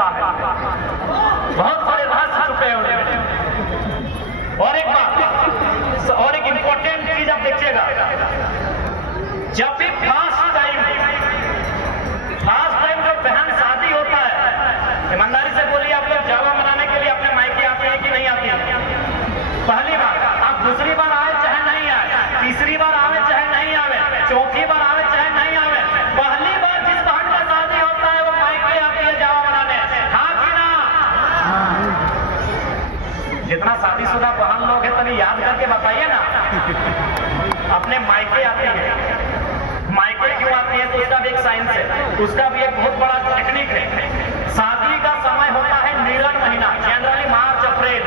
छुपा है, बहुत सारे रहस्य छुपे हुए हैं। और एक बात, और एक इंपॉर्टेंट चीज आप देखिएगा, जब भी फर्स्ट टाइम जो बहन शादी होता है, ईमानदारी से बोलिए, आप लोग जावा मनाने के लिए अपने मायके आते हैं कि नहीं आते हैं? पहली बार, आप दूसरी बार आए चाहे नहीं आए, तीसरी बार आवे चाहे नहीं आवे, चौथी बार आवे चाहे नहीं आवे, पहली बार जिस बहन का शादी होता है वो मायके आती है जावा मनाने, हाँ कि ना? जितना शादीशुदा बहन लोग हैं तभी याद करके बताइए ना, अपने मायके आती है। मायके क्यों आती है तो उसका भी एक साइंस है, उसका भी एक बहुत बड़ा टेक्निक है। शादी का समय होता है नीलन महीना, जनरली मार्च अप्रैल,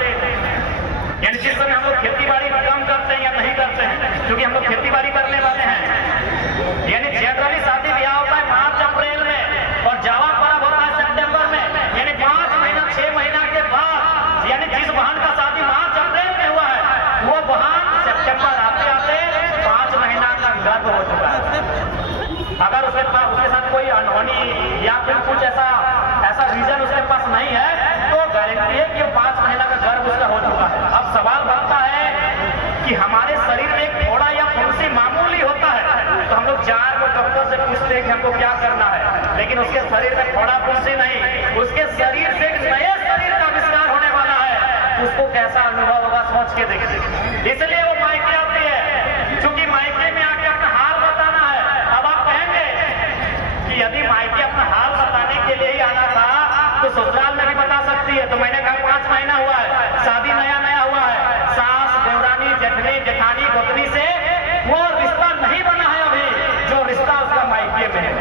यानी जिस समय हम लोग खेती बाड़ी कम करते हैं या नहीं करते हैं, क्योंकि हम लोग खेती बाड़ी करने वाले हैं, यानी जनरली शादी ब्याह होता है मार्च अप्रैल में, और जावा पर्व होता है सितंबर में, यानी 5 महीना 6 महीना के बाद, यानी जिस बहन का शादी मार्च अप्रैल में हुआ है वो बहन सितंबर आते आते 5 महीना का गर्भ हो चुका है। अगर उसके साथ कोई अनहोनी या फिर कुछ ऐसा रीजन उसके पास नहीं है तो गारंटी है कि 5 महीना का गर्भ उसका हो चुका है। अब सवाल बनता है कि हमारे शरीर में एक थोड़ा या फुंसी मामूली होता है तो हम लोग 4 को डॉक्टर से पूछते हैं कि हमको क्या करना है, लेकिन उसके शरीर में थोड़ा फुंसी नहीं, उसके शरीर से एक नए शरीर का आविष्कार होने वाला है, उसको कैसा अनुभव होगा सोच के देखिए। इसलिए वो मायके आती है, क्योंकि मायके में आके अपना हाल बताना है। अब आप कहेंगे कि यदि मायके अपना हाल बताने के लिए ही आना था तो ससुराल में भी बता सकती है। तो मैंने कहा 5 महीना हुआ है, शादी नया नया हुआ है, सास देवरानी जेठनी जेठानी गोतनी से वो रिश्ता नहीं बना है अभी, जो रिश्ता उसका मायके में है।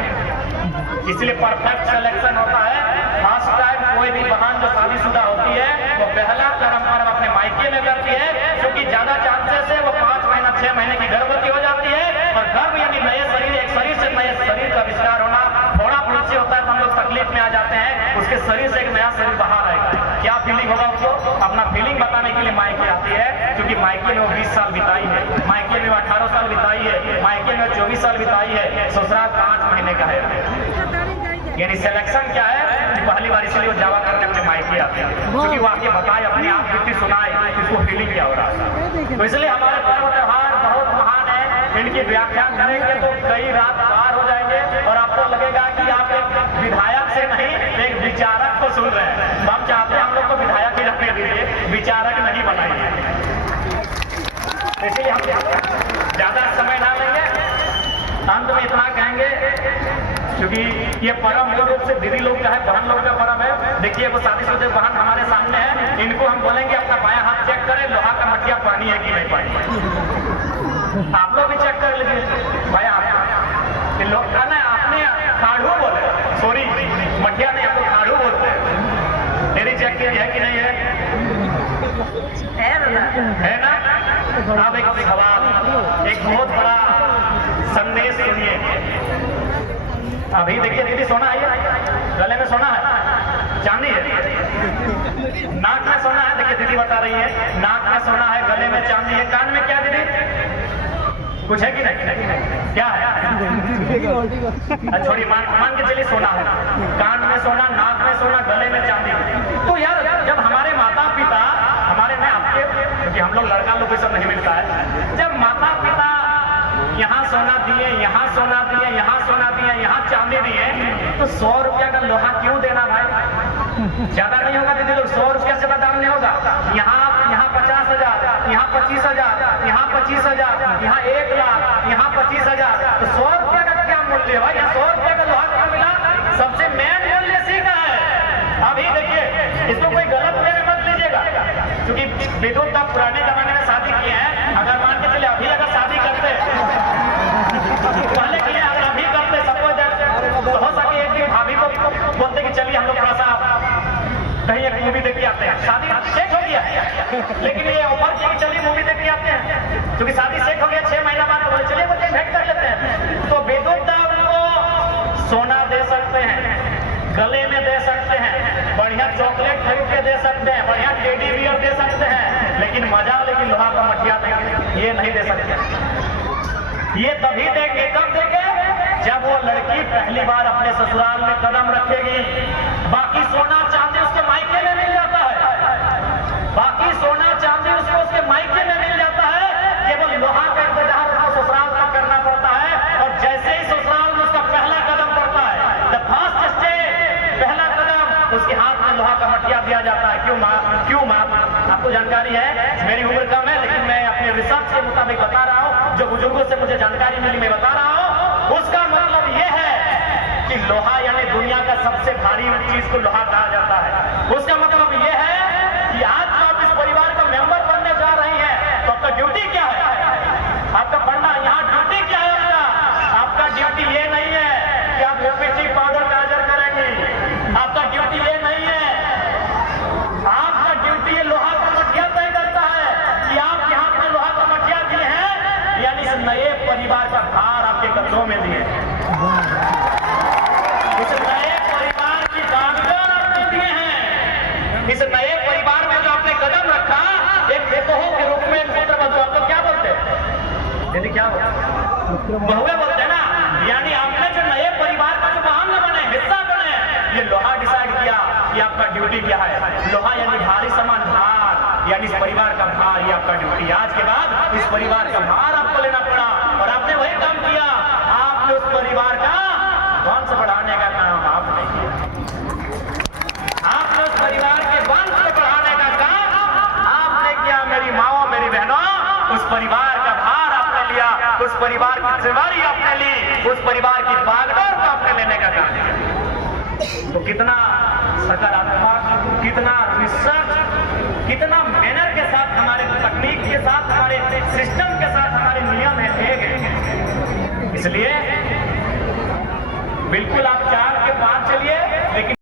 इसलिए परफेक्ट सिलेक्शन होता है। फर्स्ट टाइम कोई भी बहन जो शादीशुदा होती है वो पहला कर्म अपने मायके में करती है, क्योंकि ज्यादा चांसेस है वो 5 महीना 6 महीने की गर्भवती हो जाती है। और गर्भ यानी नए शरीर, एक शरीर से नए शरीर का आविष्कार होना, थोड़ा फुंसी होता है तो हम लोग तकलीफ में आ जाते हैं, उसके शरीर से एक नया शरीर बाहर आएगा। क्या फीलिंग होगा उसको? अपना फीलिंग बताने के लिए मायके आती है, क्योंकि मायके में वो 20 साल बिताई है, मायके में वो 18 साल बिताई है, मायके में 24 साल बिताई है, ससुराल 5 महीने का है। यानी सिलेक्शन क्या है? पहली बार इसलिए वो जावा करके अपने मायके आते हैं, क्योंकि वो आके बताए, अपने आप बीती सुनाए इसको फीलिंग क्या हो रहा है। तो इसलिए हमारे पर्व त्योहार बहुत महान है, इनकी व्याख्या करेंगे तो कई रात पार हो जाएंगे और आपको लगेगा कि आप एक विधायक से नहीं एक विचारक को सुन रहे हैं। तो हम चाहते हैं हम लोग को विधायक ही रखने दीजिए, विचारक नहीं बनाइए। इसलिए हम ज्यादा समय ना लेंगे, अंत में इतना कहेंगे, क्योंकि ये पर्व मूल रूप से दीदी लोग का है, बहन लोग का पर्व है। देखिए वो शादीशुदा बहन हमारे सामने है, इनको हम बोलेंगे अपना बायां हाथ चेक करें, लोहा का मटिया पानी है कि नहीं पानी। आप लोग भी चेक कर लीजिए बायां हाथ। ये लोग ना आपने खाड़ू बोले, सॉरी मटिया नहीं, आपको खाड़ू बोलते हैं। मेरी चेक की है कि नहीं है? है ना? अब एक सवाल, एक बहुत बड़ा संदेश सुनिए। अभी देखिए दीदी सोना है, गले में सोना है, चांदी है, नाक में सोना है, देखिए दीदी बता रही है नाक में सोना है, गले में चांदी है, कान में क्या दीदी कुछ है कि नहीं? क्या है? छोड़िए, मान के चलिए सोना है, कान में सोना, नाक में सोना, गले में चांदी। तो यार जब हमारे माता पिता, हमारे में आपके, क्योंकि हम लोग लड़का लोग को सब नहीं मिलता है, जब माता पिता यहाँ सोना दिए, यहाँ सोना दिए, यहाँ सोना दिए, यहाँ चांदी दिए, तो 100 रुपया का लोहा क्यों देना भाई? ज्यादा नहीं होगा दीदी लोग? 100 रुपया से दाम नहीं होगा। यहाँ 50,000, यहाँ 25,000, यहाँ 25,000, यहाँ 1 लाख, यहाँ 25,000, तो 100 रुपया का क्या मूल्य है भाई? 100 रुपया का लोहा क्यों मिला? सबसे मेन मूल्य सीखा है। अभी देखिए, इसको कोई गलत वे में मत लीजिएगा, क्योंकि विद्युत आप पुराने जमाने में शादी किए हैं, अगर मान के चले अभी अगर शादी करते पहले के लिए, अगर अभी करते सबको तो हो सके एक दिन भाभी को बोलते कि चलिए हम लोग थोड़ा सा कहीं एक मूवी देख के आते हैं, शादी सेट हो गया, लेकिन ये ऑफर किया चलिए मूवी देख के आते हैं, क्योंकि शादी सेट हो गया 6 महीना बाद, बोले चलिए वो भेंट कर लेते हैं। तो विद्युत उनको सोना दे सकते हैं, गले में दे सकते हैं, बढ़िया चॉकलेट खरीद के दे सकते हैं, बढ़िया टेडी बियर दे सकते हैं, लेकिन मजा, लेकिन लोहा का मटिया देंगे ये नहीं दे सकते। ये तभी देंगे, कब देंगे? जब वो लड़की पहली बार अपने ससुराल में कदम रखेगी। बाकी सोना चांदी उसके मायके में मिल जाता है, बाकी सोना चांदी उसको उसके मायके में मिल जाता है। केवल लोहा का इंतजार उसको ससुराल का करना पड़ता है, और जैसे ही ससुराल में उसका पहला कदम पड़ता है, द फर्स्ट स्टेप, पहला कदम, उसके हाथ में लोहा का मटिया दिया जाता है। क्यों माँ? क्यों माँ? आपको जानकारी है, मेरी उम्र कम है, लेकिन मैं अपने रिसर्च के मुताबिक बता रहा हूँ, जो बुजुर्गों से मुझे जानकारी मिली मैं बता रहा हूँ। उसका मतलब यह है कि लोहा यानी दुनिया का सबसे भारी चीज को लोहा कहा जाता है। उसका मतलब यह है कि आज जो आप इस परिवार का मेंबर बनने जा रही हैं, तो आपका ड्यूटी क्या है? आपका बनना यहाँ ड्यूटी क्या है? आपका ड्यूटी ये नहीं है कि आप लिपस्टिक पाउडर काजल करेंगी, आपका ड्यूटी ये नहीं है, आपका ड्यूटी ये लोहा का मटिया तय करता है कि आप यहाँ पर लोहा का मटिया दिए हैं, यानी इस नए परिवार का भार आपके कदमों में दिए, इस नए परिवार की दावेदार आपने दिए हैं। इस नए परिवार में जो आपने कदम रखा, एक बेटों के रूप में पुत्र बन, आप लोग क्या बोलते हैं? यदि क्या बहुए बोलते हैं ना, यानी आपने जो नए परिवार का जो भाग बने, हिस्सा बने, ये लोहा डिसाइड किया कि आपका ड्यूटी क्या है। लोहा यानी भारी सामान, भार, यानी इस परिवार का भार, ये आपका ड्यूटी। आज के बाद इस परिवार का भार आपको लेना पड़ा, और आपने वही काम किया। आपने उस परिवार का वंश बढ़ाने का काम आपने किया, आपने उस परिवार के वंश को बढ़ाने का काम आपने किया। मेरी माओ, मेरी बहनों, उस परिवार का भार आपने लिया, उस परिवार की जिम्मेदारी आपने ली, उस परिवार की बागडोर को आपने लेने का काम किया। तो कितना सकारात्मक, कितना रिसर्च, कितना मैनर के साथ, हमारे तकनीक के साथ, हमारे सिस्टम के साथ हमारे नियम है। इसलिए बिल्कुल आप चार के पार चलिए, लेकिन